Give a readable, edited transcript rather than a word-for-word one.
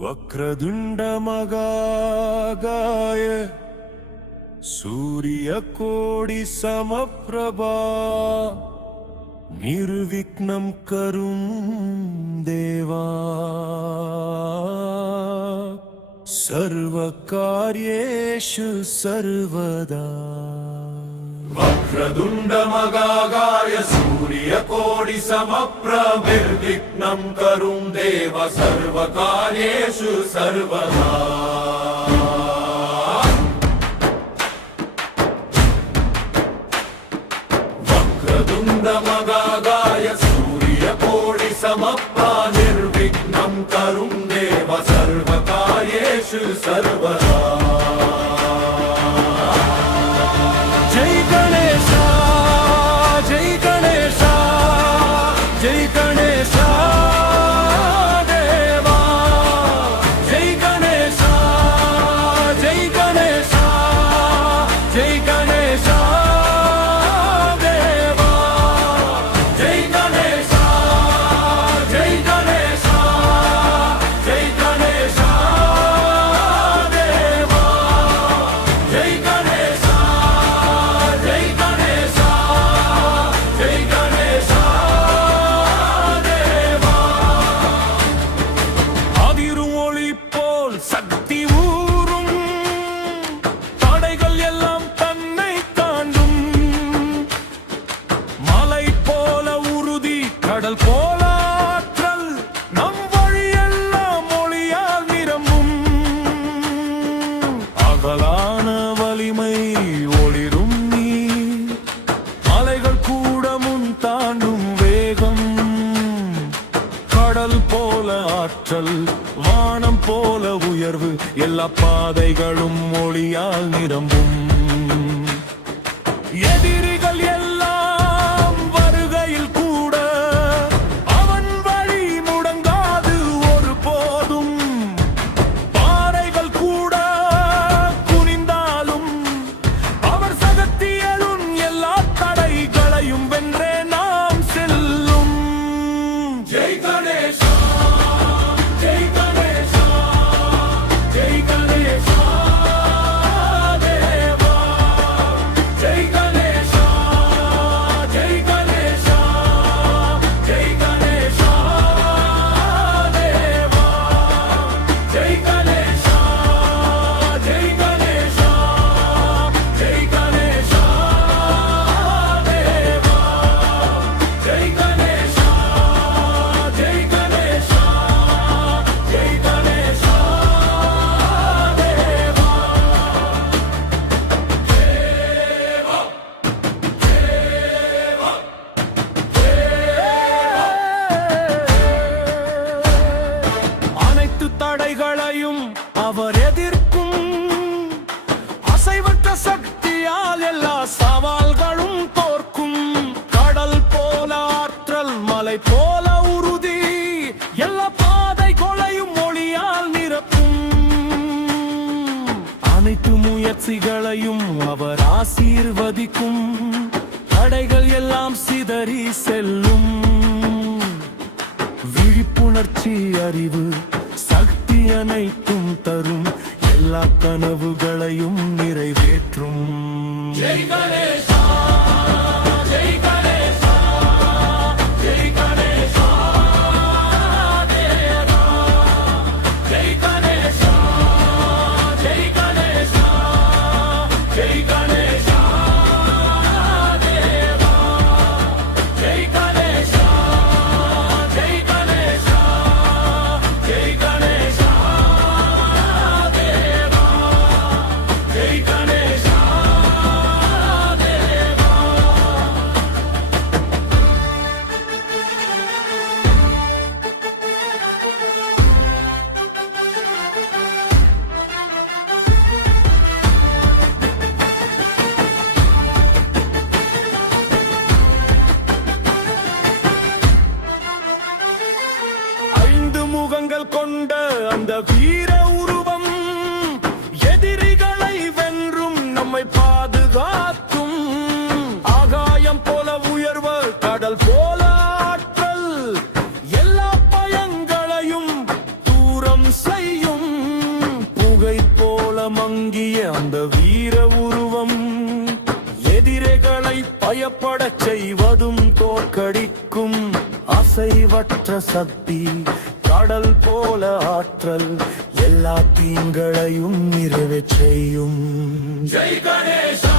वक्रतुंड महाकाय सूर्यकोटि समप्रभा निर्विघ्नं करुं देवा सर्वकार्येषु सर्वदा। वक्रतुंड महाकाय सूर्यकोटि समप्रभा निर्विघ्नं करुं देव सर्वकार्येषु सर्वदा। वक्रतुंड महाकाय सूर्यकोटि समप्रभा निर्विघ्नं करुं देव सर्वकार्येषु सर्वदा। சக்தி ஊரும் தடைகள் எல்லாம் தன்னை தாண்டும் மலை போல உறுதி கடல் போல ஆற்றல் நம் வழியெல்லாம் மொழியால் நிரம்பும் அகலான வலிமை ஒளிரும் நீ மலைகள் கூட முன் தாண்டும் வேகம் கடல் போல ஆற்றல் வானம் போல உயர்வு எல்லா பாதைகளும் மொழியால் நிரம்பும் எதிரிகள் எல்லாம் வருகையில் கூட அவன் வழி முடங்காது ஒரு போதும் பாறைகள் கூட குனிந்தாலும் அவர் சகத்தியலும் எல்லா தடைகளையும் வென்றே நாம் செல்லும். ஜெய் கணேஷ் தடைகளையும் அவர் எதிர்க்கும் அசைவற்ற சக்தியால் எல்லா சவால்களும் தோற்கும் கடல் போல ஆற்றல் மலை போல உறுதி எல்லா பாதைகளையும் மொழியால் நிரப்பும் அனைத்து முயற்சிகளையும் அவர் ஆசீர்வதிக்கும் தடைகள் எல்லாம் சிதறி செல்லும் விழிப்புணர்ச்சி அறிவு சக்தி அனைத்தும் தரும் எல்லா கனவுகளையும் நிறைவேற்றும். ஜெய் கணேசா ஜெய் கணேசா ஜெய் கணேசா தேவா ஜெய் கணேசா ஜெய் கணேசா ஜெய் கணேசா தேவா ஜெய் கணேசா ஜெய் கணேசா ஜெய் கணேசா தேவா ஜெய் கணேசா தேவா. ஐந்து முகங்கள் கொண்ட அந்த வீர உருவம் எதிரிகளை வென்றும் நம்மை பாதுகாக்கும் ஆகாயம் போல உயர்வு கடல் போல ஆற்றல் எல்லா பயங்களையும் தூரம் செய்ய தடையற்ற சக்தி கடல் போல ஆற்றல் எல்லா தீங்களையும் நிறைவேற்ற செய்யும். ஜெய் கணேசா.